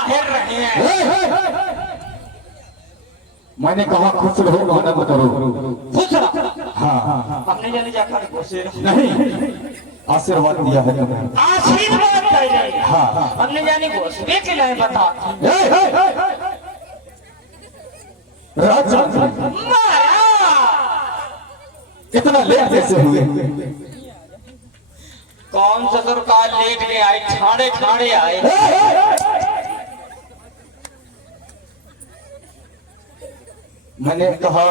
बाहर रहे हैं। मैंने कहा खुश रहो मना मत करो। खुश रहो। हाँ हमने जाने जाकर खुश रहो। नहीं, आशीर्वाद दिया है तुमने। आशीर्वाद दे रहे हैं। हाँ हमने जाने घोषणे के लिए बता राजा इतना लेट कैसे हुए? कौन ससुर का लेट के आए, ठाड़े ठाड़े आए। मैंने कहा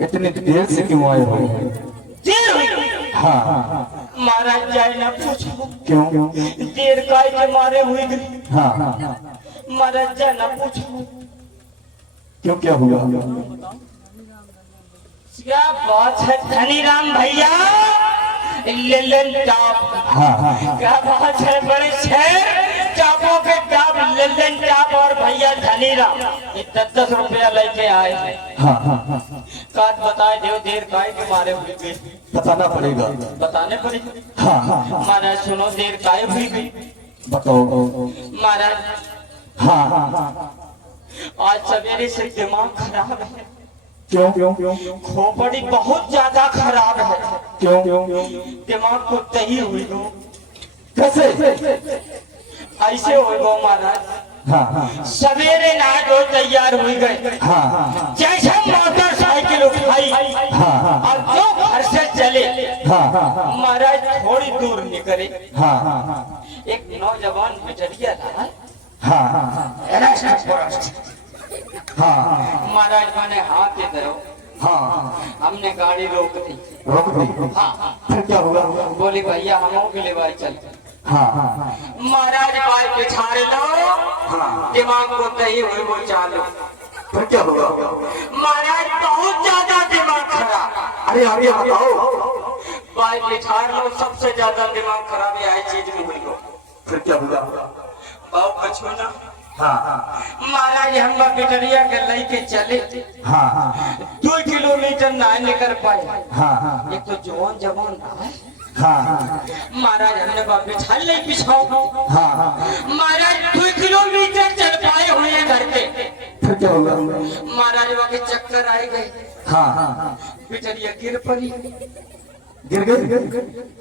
इतनी देर से क्यों आए हो? देर हुई। हाँ महाराज जाए ना पूछो क्यों? देर काय के मारे हुई गई। हाँ महाराज जाए ना पूछो क्यों, क्या हुआ? क्या बात है धनीराम भैया, लेलन टाप। हाँ क्या बात है बड़े शहर टापों के टाप, लेलन टाप और भैया धनीराम ये 10 रुपया लेके आए हैं। हाँ काट बताए देव देर काय के मारे हुई गई। बताना पड़ेगा। बताने पड़ेगा। हाँ महाराज सुनो देर काय हुई गई। बताओ। महाराज हाँ आज सवेरे से दिमाग खराब है। क्यों क्यों? खोपड़ी बहुत ज्यादा खराब है। क्यों? दिमाग को तही हुई हो। कैसे? ऐसे हो गो महाराज। हाँ सवेरे नहा धो तैयार हुई गए। हाँ जैसे मोटरसाइकिल उठाई हाँ और जो घर से चले हाँ महाराज थोड़ी दूर निकले। हाँ एक नौजवान बिचड़िया था। महाराज मैंने हाथ दे दो। हाँ हमने गाड़ी रोक दी। रोक दी। हाँ फिर क्या हुआ? बोली भैया हम के लिए भाई चल। हाँ महाराज बाल बिछाड़ दो। हाँ दिमाग को तही हुई वो चालू। फिर क्या हुआ? महाराज बहुत ज्यादा दिमाग खराब। अरे आगे बताओ। बाल बिछाड़ लो, सबसे ज्यादा दिमाग खराब है चीज में हुई हो। फिर क्या हुआ? बाबू कछो ना। हाँ महाराज हम बिटरिया के लेके चले। हाँ 2 किलोमीटर ना निकल पाए। हाँ एक तो जवान रहा। हाँ महाराज हमने बाबू छाल नहीं पिछाओ। हाँ महाराज 2 किलोमीटर चल पाए हुए घर पे। फिर क्या हुआ? महाराज वहाँ के चक्कर आए गए। हाँ बिटरिया गिर पड़ी। गिर गई।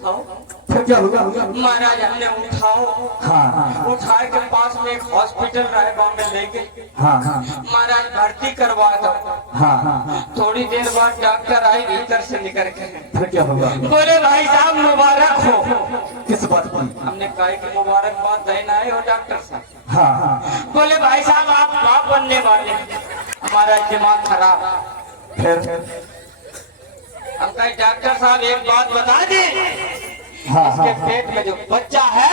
हाँ। फिर क्या हुआ? महाराज हमने उठाओ। हाँ उठाए के पास में एक हॉस्पिटल रहे, वहाँ में ले गए। हाँ महाराज भर्ती करवा दो। हाँ थोड़ी देर बाद डॉक्टर आए भीतर से निकल के। फिर क्या हुआ? बोले भाई साहब मुबारक हो। किस बात की? हमने कहा कि मुबारकबाद देना है हो डॉक्टर साहब। हाँ बोले भाई साहब आप बाप बनने वाले हैं। हमारा दिमाग खराब। फिर? हम कहे डॉक्टर साहब एक बात बता दे, हाँ इसके पेट में जो बच्चा है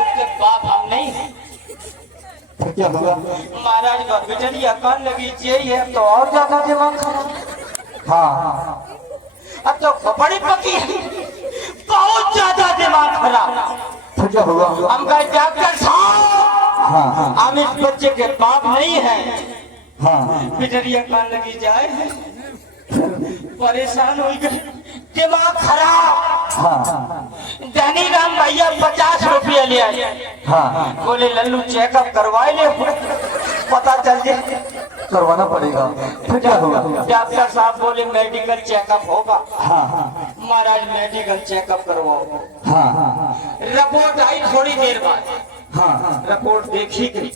उसके बाप हम नहीं है। फिर क्या हुआ? महाराज का बिटरिया कान लगी यही है तो और ज्यादा दिमाग खराब। हाँ अब तो बड़ी पकी है, बहुत ज्यादा दिमाग खराब। फिर क्या हुआ? हम कहे डॉक्टर साहब हाँ हम इस बच्चे के बाप नहीं है। हाँ बिटरिया कान लगी जाए, परेशान हो गए, दिमाग खराब। हाँ धनीराम भैया 50 रुपया ले आए। हाँ बोले लल्लू चेकअप करवाए ले, पता चल जाए। करवाना पड़ेगा। फिर क्या हुआ? डॉक्टर साहब बोले मेडिकल चेकअप होगा। हाँ महाराज मेडिकल चेकअप करवाओ। हाँ रिपोर्ट आई थोड़ी देर बाद। हाँ रिपोर्ट देखी गई।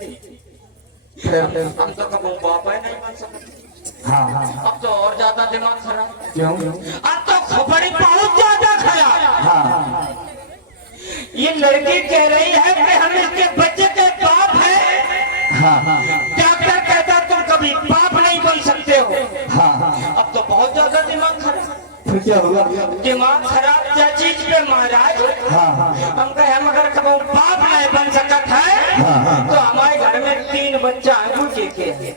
फिर? हम तो कभी बाप है नहीं बन सकते। हाँ अब तो और ज्यादा दिमाग खराब। क्यों? अब तो खोपड़ी बहुत ज्यादा खराब। हाँ ये लड़की कह रही है कि हम इसके बच्चे के बाप हैं। हाँ डॉक्टर कहता तुम कभी बाप नहीं बन सकते हो। हाँ अब तो बहुत ज्यादा दिमाग खराब। फिर क्या हुआ? दिमाग खराब क्या चीज पे महाराज? हाँ हम कहे हम अगर कभी बाप नहीं बन सकता है तो हमारे घर में 3 बच्चा अंगूठे के हैं।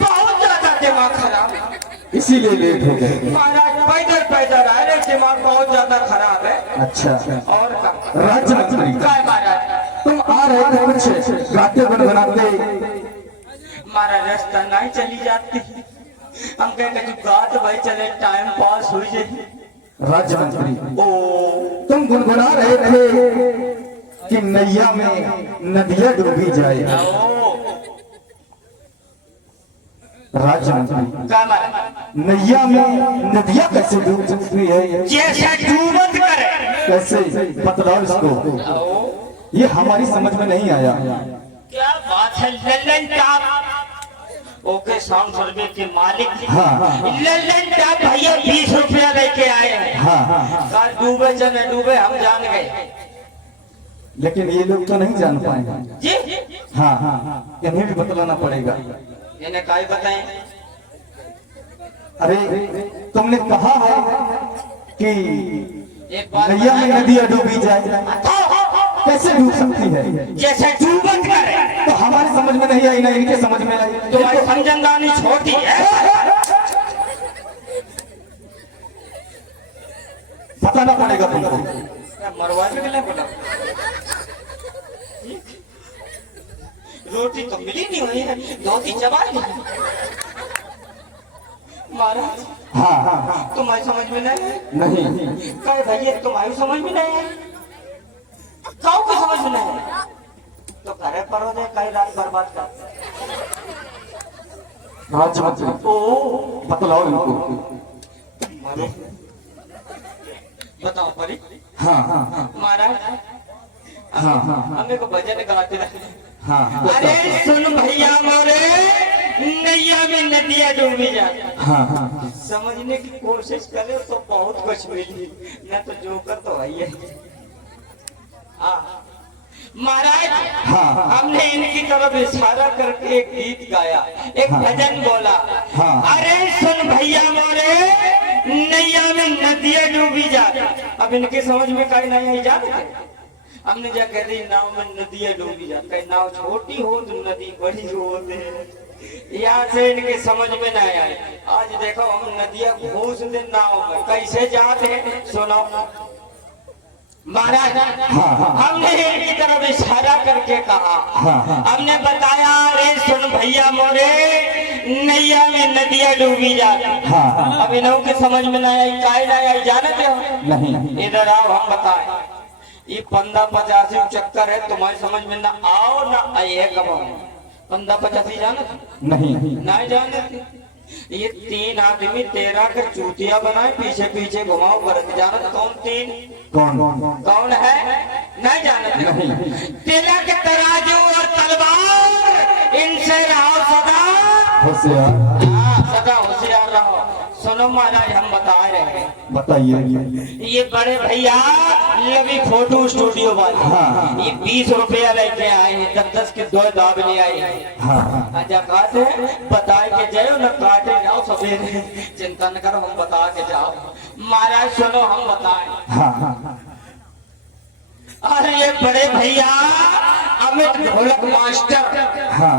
बहुत ज्यादा दिमाग खराब, इसीलिए लेट हो गए। महाराज पैदल पैदल आ रहे, दिमाग बहुत ज्यादा खराब है। अच्छा और राज्य मंत्री काय महाराज? तुम आ रहे थे कुछ गाते बनाते। हमारा रास्ता नहीं चली जाती। हम कहते तू गात भाई चले टाइम पास हो जाए। राज्य मंत्री ओ तुम गुनगुना रहे थे कि नैया में नदियां डूबी जाए। राज्य मंत्री, का मारा नैया में नदियां कैसे डूब सकती है? जैसा डूबत करे कैसे बतलाओ इसको, ये हमारी समझ में नहीं आया। क्या बात है लल्लन टॉप ओके साउंड सर्वे के मालिक। हाँ। लल्लन टॉप भैया 20 रुपया लेके आए हैं। हाँ। कल डूबे चले डूबे हम जान गए, लेकिन ये लोग तो नहीं जान पाएंगे। जी हाँ, इन्हें भी बतलाना पड़ेगा। इन्हें काय बताएं? अरे तुमने कहा है कि एक बात नैया में नदियां डूबी जाए, कैसे डूब सकती है? जैसे डूबत करे तो हमारी समझ में नहीं आई, ना इनके समझ में आई। तुम्हारी समझदानी छोटी है। बताना पड़ेगा तुमको। मरवा के लिए बोला रोटी तो मिली नहीं हुई है, धोती चबा ली महाराज। हाँ। तुम्हारी समझ में नहीं है? नहीं। कहे भैया तुम्हारी समझ में नहीं है, काऊ की समझ में नहीं है तो करे पर हो जाए, कई रात बर्बाद कर। राज्य मंत्री, ओ बतलाओ इनको। मारो बताओ परी। हाँ। महाराज हमें को भजन गाते रहे। हाँ। अरे सुन भैया मोरे नैया में नदियां डूबी जाए। हाँ। समझने की कोशिश करे तो बहुत कुछ मिली, न तो जोकर तो है ही है। महाराज हमने इनकी तरफ इशारा करके एक गीत गाया, एक भजन बोला। अरे सुन भैया मोरे नैया में नदियां डूबी जाए। अब इनकी समझ में कहीं नहीं आई जाते। हमने जा कह दी नाव में नदियां डूबी जाए, कहीं नाव छोटी हो तो नदी बड़ी हो। यहाँ से इनके समझ में नहीं आए। आज देखो हम नदियां घूस दे नाव में कैसे जाते हैं सुनो। महाराज हमने इनकी तरफ इशारा करके कहा, हमने बताया अरे सुन भैया मोरे नैया में नदियां डूबी जाती। अब इन्हों के समझ में नहीं आई, काहे नहीं आई जानते हो? नहीं। इधर आओ हम बताएं। ये 15-85 चक्कर है, तुम्हारी समझ में ना आओ ना आए। कब 15-85 जानते? नहीं जानते। ये 3 आदमी 13 के चूतिया बनाए, पीछे पीछे घुमाओ करके। जानते कौन 3? कौन है? नहीं जानते। तेला के तराजू और तलवार इनसे रहो सदा होशियार। सदा होशियार रहो। सुनो महाराज हम बता रहे हैं, बताइए। ये बड़े भैया लवी फोटो स्टूडियो वाले ये 20 रुपया लेके आए हैं, 10-10 के 2 दाबने आए हैं। आजा काटे बताए के जाओ न काटे जाओ सवेरे, चिंता न करो हम बता के जाओ। महाराज सुनो हम बताएं। अरे ये बड़े भैया अमित ढोलक मास्टर,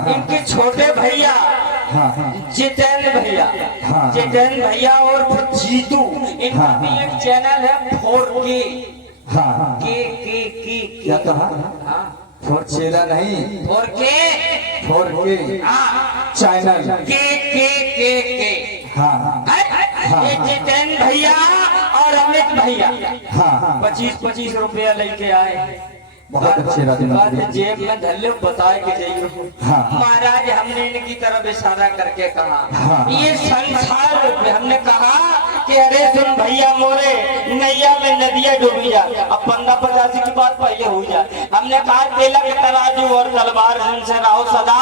इनके छोटे भैया जितेंद्र भैया और जीतू, इनका भी एक चैनल है 4K। क्या कहा? 4 नहीं, 4K चैनल। ये जितेंद्र भैया और अमित भैया 25-25 रुपया लेके आए। बहुत अच्छे राजनीति। जेब में धल्ले बताए के जाइए। महाराज हमने इनकी तरफ इशारा करके कहा, ये संसार में हमने कहा कि अरे सुन भैया मोरे नैया में नदियां डूबी जा। अब 15-85 की बात पहले हो जाए। हमने कहा तेला के तराजू और तलवार से रहो सदा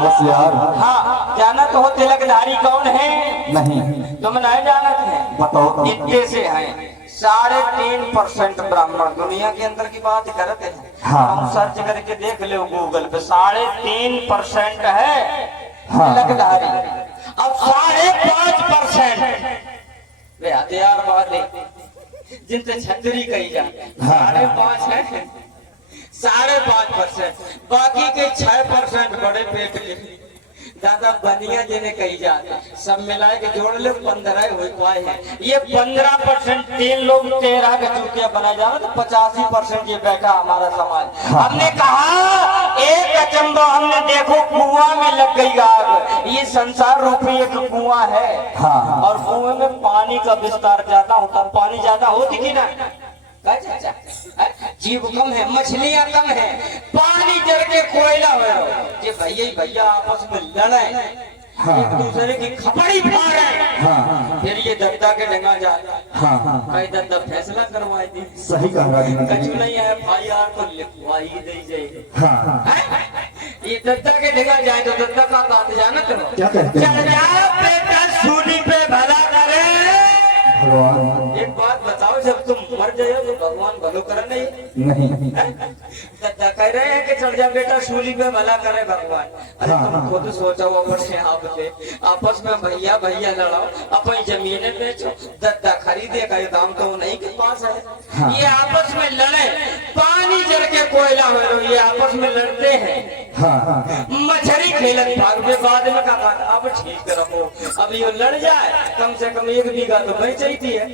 होशियार। हाँ जाना तो हो तिलकधारी कौन है? नहीं। तुम नहीं जानते हैं? बताओ। इतने से है 3.5% ब्राह्मण दुनिया के अंदर की बात करते हैं। हम सर्च करके देख लो गूगल पे, 3.5% है तिलकधारी। अब 5.5% यार बात है जिनसे छतरी कही जाए 5.5 है। 5.5% बाकी के 6% बड़े पेट के दादा बनिया जिन्हें कही जाते, सब मिला के जोड़ ले 15 हो पाए हैं। ये 15% 3 लोग 13 का चूतिया बना जाओ तो 85% ये बैठा हमारा समाज। हमने कहा एक अचंबा हमने देखो कुआं में लग गई आग। ये संसार रूपी एक कुआं है और कुएं में पानी का विस्तार ज्यादा होता, पानी ज्यादा होती कि ना? चाचा जीव कम है, मछलियां कम है, पानी जर के कोयला हो ये भैया ही भैया आपस में लड़े, एक दूसरे की खपड़ी फाड़े, फिर ये दद्दा के डंगा जाए, कई दद्दा फैसला करवाए दी। सही कहा कचू नहीं है FIR तो लिखवाई दे जाए। ये दद्दा के डंगा जाए तो दद्दा का बात जाना करो क्या कहते हैं? चल जा बेटा सूली पे भला करे। भगवान एक बात बताओ, जब तुम मर जाओ तो भगवान भलो करे नहीं? दद्दा कह रहे हैं कि चल जा बेटा सूली पे भला करे भगवान। अरे तुम खुद सोचो, अपन से आपस में भैया भैया लड़ाओ, अपनी जमीनें बेचो, दद्दा खरीदे का दाम तो नहीं के पास है। ये आपस में लड़े, पानी जर के कोयला हो, ये आपस में लड़ते हैं। मछली खेलत भाग में बाद में कहा अब ठीक रखो, अब ये लड़ जाए कम से कम 1 बीघा तो नहीं चाहिए है।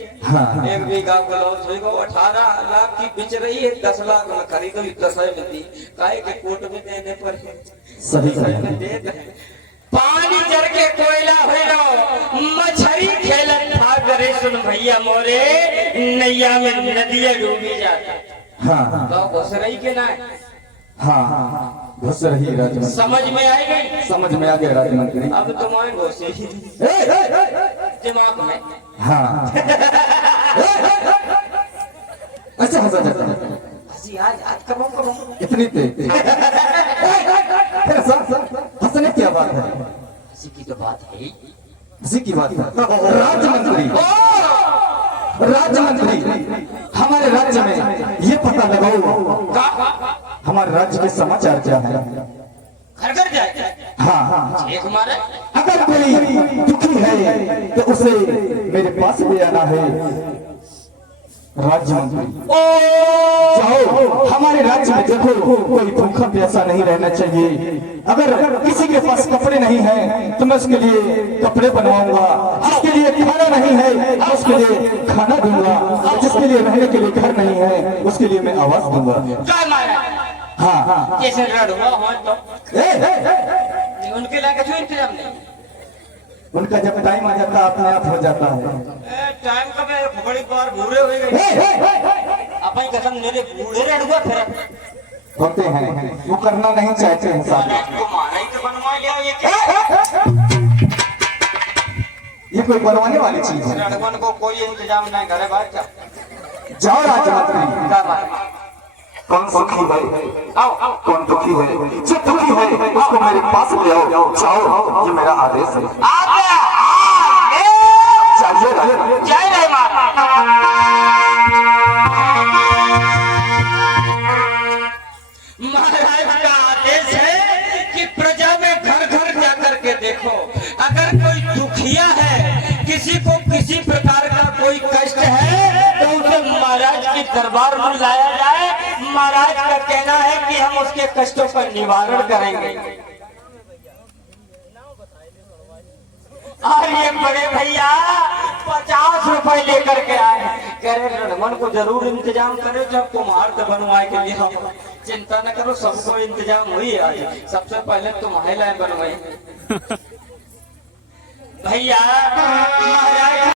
1 बीघा को 18 लाख की बिच रही है, 10 लाख में खरीदो, 10 मिलती काहे के कोर्ट में देने पर है। सही में दे दे। पानी जर के कोयला हो रहो, मछली खेलत भाग रे सुन भैया मोरे, नैया में नदिया डूबी जाता। तो घुस रही के ना घुस रही राजमंत्री। समझ में आई गई? समझ में आ गया राजमंत्री। अब तुम्हारे घुसे ही दिमाग में। अच्छा हंसा जाता है। हंसी आज कब इतनी तेज हंसने क्या बात है? हंसी की तो बात है ही। हंसी की बात है। राजमंत्री हमारे राज्य में ये पता लगाओ हमारे राज्य के समाचार क्या है? घर घर जाए। एक मारे अगर कोई दुखी है तो उसे मेरे पास ले आना है। राज्य मंत्री जाओ हमारे राज्य में देखो, कोई भूखा प्यासा नहीं रहना चाहिए। अगर किसी के पास कपड़े नहीं हैं तो मैं उसके लिए कपड़े बनवाऊंगा, जिसके लिए खाना नहीं है उसके लिए खाना दूंगा, जिसके लिए रहने के लिए घर नहीं है उसके लिए मैं आवास दूंगा। जैसे लड़ूंगा हो तो उनके लायक जो इंतजाम नहीं, उनका जब टाइम आ जाता अपने आप हो जाता है। टाइम कब है? बड़ी बार बूढ़े हो गए अपन कसम मेरे बूढ़े लड़ूंगा फिर होते हैं वो करना नहीं चाहते हैं साथ। को मारा ही तो बनवा लिया ये क्या? ये कोई बनवाने वाली चीज है? लड़कन को कोई इंतजाम नहीं करे भाई। क्या जाओ राज्यमंत्री। कौन सुखी है? आओ कौन दुखी है? जो दुखी है उसको मेरे पास ले आओ। जाओ ये मेरा आदेश है। जय जय माता। महाराज का आदेश है कि प्रजा में घर घर जाकर के देखो, अगर कोई दुखिया है, किसी को किसी प्रकार का कोई कष्ट है तो उसे महाराज के दरबार में लाया जाए। महाराज का कहना है कि हम उसके कष्टों का निवारण करेंगे। और ये बड़े भैया 50 रुपए लेकर के आए, कह रहे रमन को जरूर इंतजाम करे, जब कुम्हार तो बनवाए के लिए हम चिंता न करो, सबको इंतजाम हुई आज। सबसे पहले तुम्हारे लाए बनवाए भैया।